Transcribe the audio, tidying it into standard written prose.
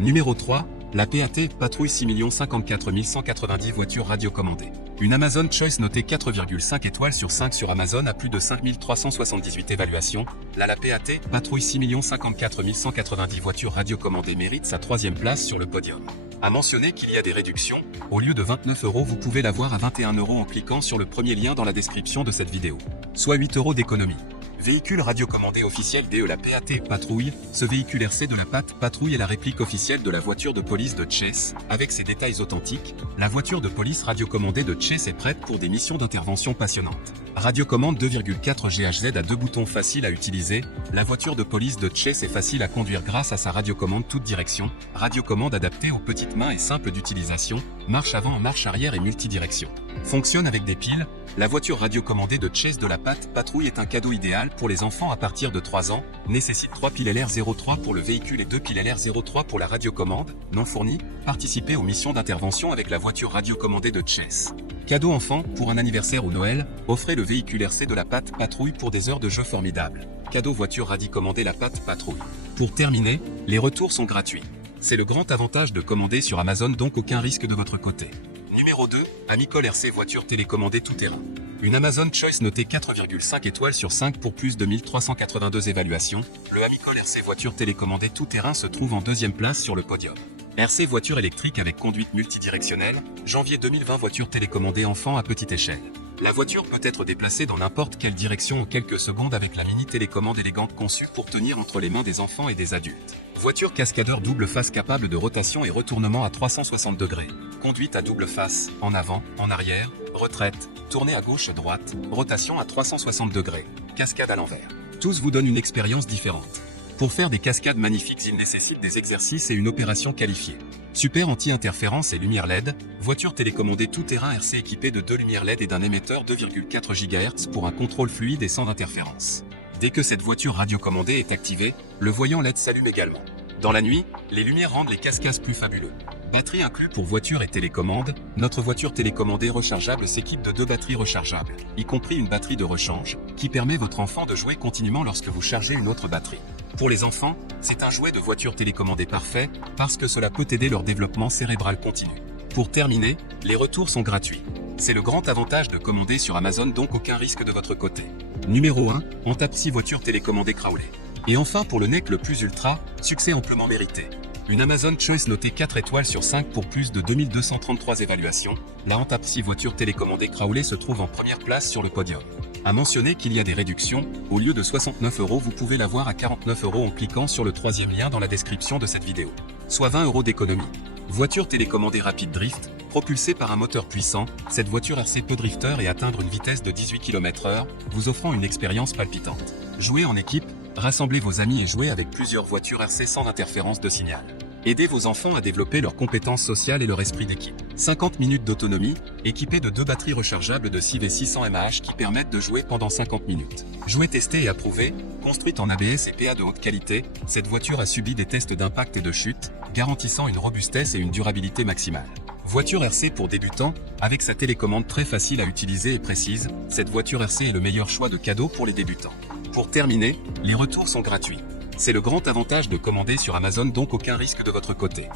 Numéro 3, la PAT Patrouille 6 054 190 voitures radiocommandées. Une Amazon Choice notée 4,5 étoiles sur 5 sur Amazon à plus de 5378 évaluations. La PAT Patrouille 6 054 190 voitures radiocommandées mérite sa 3e place sur le podium. À mentionner qu'il y a des réductions, au lieu de 29 € vous pouvez l'avoir à 21 € en cliquant sur le premier lien dans la description de cette vidéo. Soit 8 € d'économie. Véhicule radiocommandé officiel DE la PAT Patrouille, ce véhicule RC de la PAT Patrouille est la réplique officielle de la voiture de police de Chase. Avec ses détails authentiques, la voiture de police radiocommandée de Chase est prête pour des missions d'intervention passionnantes. Radiocommande 2,4 GHz à 2 boutons faciles à utiliser, la voiture de police de Chase est facile à conduire grâce à sa radiocommande toute direction, radiocommande adaptée aux petites mains et simple d'utilisation, marche avant en marche arrière et multidirection. Fonctionne avec des piles. La voiture radiocommandée de Chase de la PAT Patrouille est un cadeau idéal pour les enfants à partir de 3 ans, nécessite 3 piles LR03 pour le véhicule et 2 piles LR03 pour la radiocommande, non fournie, participez aux missions d'intervention avec la voiture radiocommandée de Chase. Cadeau enfant, pour un anniversaire ou Noël, offrez le véhicule RC de la PAT Patrouille pour des heures de jeu formidables. Cadeau voiture radiocommandée la PAT Patrouille. Pour terminer, les retours sont gratuits. C'est le grand avantage de commander sur Amazon, donc aucun risque de votre côté. Numéro 2, Amicol RC voiture télécommandée tout-terrain. Une Amazon Choice notée 4,5 étoiles sur 5 pour plus de 1382 évaluations, le Amicol RC voiture télécommandée tout-terrain se trouve en 2e place sur le podium. RC voiture électrique avec conduite multidirectionnelle, janvier 2020 voiture télécommandée enfant à petite échelle. La voiture peut être déplacée dans n'importe quelle direction en quelques secondes avec la mini télécommande élégante conçue pour tenir entre les mains des enfants et des adultes. Voiture cascadeur double face capable de rotation et retournement à 360 degrés. Conduite à double face, en avant, en arrière, retraite, tournée à gauche et droite, rotation à 360 degrés, cascade à l'envers. Tous vous donnent une expérience différente. Pour faire des cascades magnifiques, il nécessite des exercices et une opération qualifiée. Super anti-interférence et lumière LED, voiture télécommandée tout-terrain RC équipée de 2 lumières LED et d'un émetteur 2,4 GHz pour un contrôle fluide et sans interférence. Dès que cette voiture radiocommandée est activée, le voyant LED s'allume également. Dans la nuit, les lumières rendent les cascades plus fabuleux. Batterie inclus pour voiture et télécommande, notre voiture télécommandée rechargeable s'équipe de 2 batteries rechargeables, y compris une batterie de rechange, qui permet votre enfant de jouer continuellement lorsque vous chargez une autre batterie. Pour les enfants, c'est un jouet de voiture télécommandée parfait, parce que cela peut aider leur développement cérébral continu. Pour terminer, les retours sont gratuits. C'est le grand avantage de commander sur Amazon, donc aucun risque de votre côté. Numéro 1, Antapsi voiture télécommandée Crowley. Et enfin pour le NEC le plus ultra, succès amplement mérité. Une Amazon Choice notée 4 étoiles sur 5 pour plus de 2233 évaluations, la Antapsi voiture télécommandée Crowley se trouve en première place sur le podium. À mentionner qu'il y a des réductions, au lieu de 69 € vous pouvez l'avoir à 49 € en cliquant sur le 3e lien dans la description de cette vidéo. Soit 20 € d'économie. Voiture télécommandée rapide drift, propulsée par un moteur puissant, cette voiture RC peut drifter et atteindre une vitesse de 18 km/h, vous offrant une expérience palpitante. Jouez en équipe, rassemblez vos amis et jouez avec plusieurs voitures RC sans interférence de signal. Aidez vos enfants à développer leurs compétences sociales et leur esprit d'équipe. 50 minutes d'autonomie, équipée de 2 batteries rechargeables de 6 V 600 mAh qui permettent de jouer pendant 50 minutes. Jouet testé et approuvé, construite en ABS et PA de haute qualité, cette voiture a subi des tests d'impact et de chute, garantissant une robustesse et une durabilité maximale. Voiture RC pour débutants, avec sa télécommande très facile à utiliser et précise, cette voiture RC est le meilleur choix de cadeau pour les débutants. Pour terminer, les retours sont gratuits. C'est le grand avantage de commander sur Amazon, donc aucun risque de votre côté.